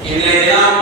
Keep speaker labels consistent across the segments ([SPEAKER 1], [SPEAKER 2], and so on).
[SPEAKER 1] இன்றைய தினம்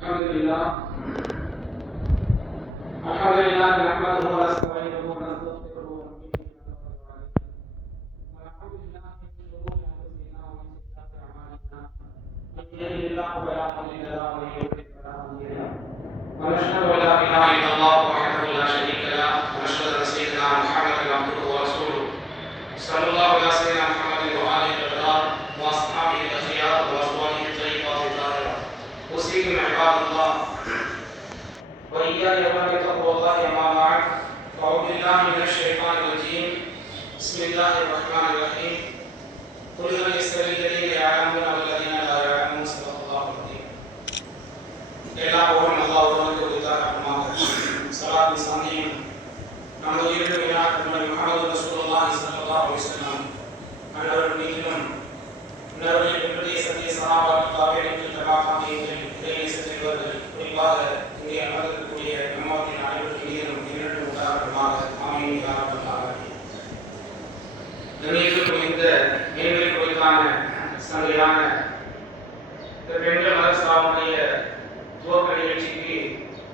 [SPEAKER 1] الحمد لله الحمد لله نحمده ونستعينه الله الرحمن الرحيم قل من يستوي الذين يعلمون والذين لا يعلمون صدق الله العظيم எல்லா புகழும் அல்லா ஒருவனுக்கு உரித்தார் அம்மாக சலாத்தின் சந்தியும் நமது இரண்டு வினாக்கு முன்னாடி முகமது ரசூலுல்லாஹி ஸல்லல்லாஹு அலைஹி வஸல்லம் அன்னவர் மீதிலும் இன்னவர்களின் பிந்தைய சத்திய
[SPEAKER 2] சகாபாக்கள் தாவேரின் தபாகாமியர்கள் இறையை சென்றவர்கள் குறிப்பாக திருநீருக்கும் இந்த மீன்கள் குறித்தான சந்தையான திரு வெங்கல மதசாவுடைய துவக்க நிகழ்ச்சிக்கு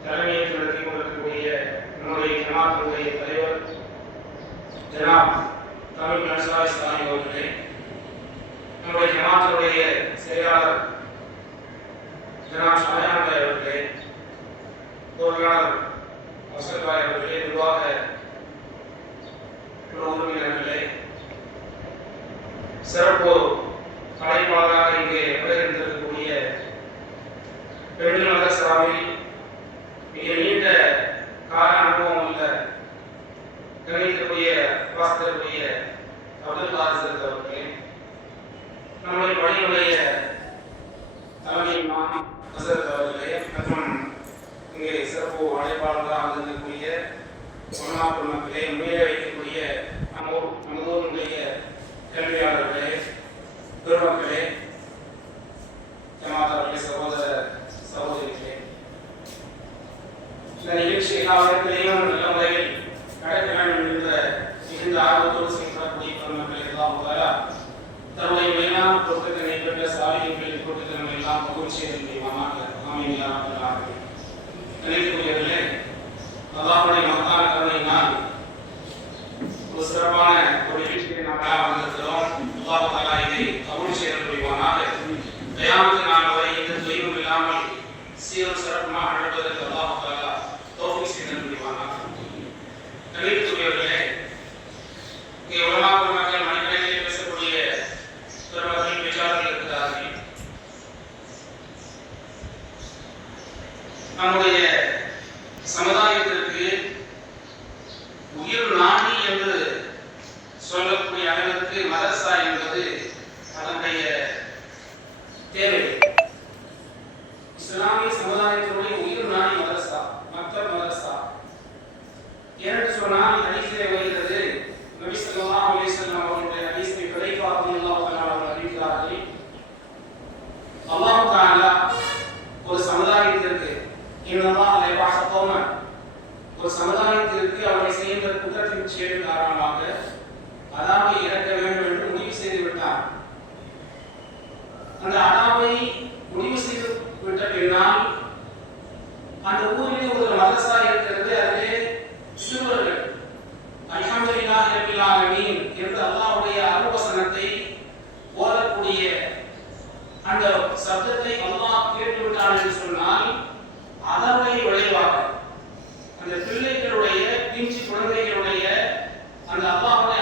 [SPEAKER 2] தலைமையேற்று நடத்தி கொண்டிருக்கக்கூடிய நம்முடைய ஜமாத்துடைய தலைவர் ஜனாப் தமிழ் நசா இஸ்லாமி அவர்களே நம்முடைய ஜமாத்துடைய செயலாளர் ஜனாப் ஷாஜான் அவர்களே பொருளாளர் வசல்பாய் அவர்களே நிர்வாக உறுப்பினர்களே சிறப்பு தலைப்பாக இங்கே நிறைவேறிந்திருக்கக்கூடிய பெருநிலக சாமி. மிக நீண்ட கால அனுபவம் உள்ள கணிதத்துடைய வாசத்திற்குரிய அப்துல் காசர் அவர்களே நம்முடைய பணியுடைய தலைமை மாசர் அவர்களே மற்றும் இங்கே சிறப்பு அழைப்பாளராக இருந்திருக்கக்கூடிய சொன்னா பொண்ணு மேலே கல்வியாளர்களே பெருமக்களே ஜமாதார்களே சகோதர சகோதரிகளே. இந்த நிகழ்ச்சியை காவலத்தில் நம்முடைய சமுதாயத்திற்கு உயிர் நான் ஒரு சமாதானத்திற்கு அவனை செய்த குற்றத்தின் செயல் காரணமாக அதாமை இறக்க வேண்டும் என்று முடிவு செய்து விட்டார். அந்த அதாமை முடிவு செய்து விட்ட பின்னால் அந்த ஊரிலே ஒரு மதரசா இருக்கிறது அதிலே சிறுவர்கள் அல்ஹம்துலில்லாஹ் ரபில் ஆலமீன் என்று அல்லாஹ்வுடைய அருவசனத்தை ஓதக்கூடிய அந்த சப்தத்தை அல்லாஹ் கேட்டுவிட்டான் என்று சொன்னால் அதனை விளைவாக அந்த பிள்ளைகளுடைய பிஞ்சு குழந்தைகளுடைய அந்த அப்பாவுடைய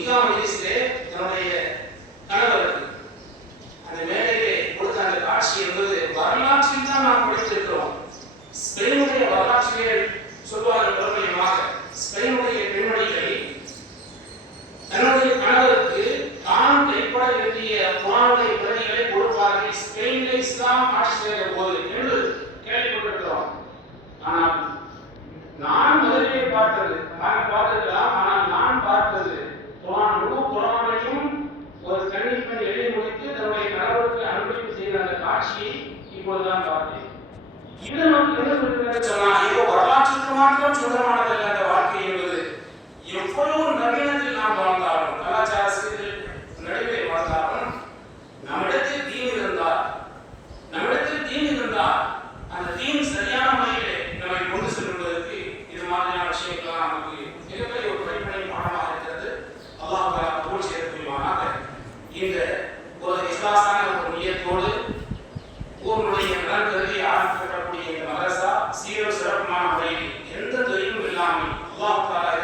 [SPEAKER 2] முதலாம் வயசுல தன்னுடைய ஆட்சியை இப்போதுதான் பார்த்தேன் இது நமக்கு எது சொல்லுகிறது சொன்னால் இதோ வரலாற்றுக்கு மாத்திரம் சொந்தமானதல்ல அந்த வாழ்க்கை என்பது. எவ்வளவு நவீனத்தில் நாம் வாழ்ந்தாலும் கலாச்சார Allah Ta'ala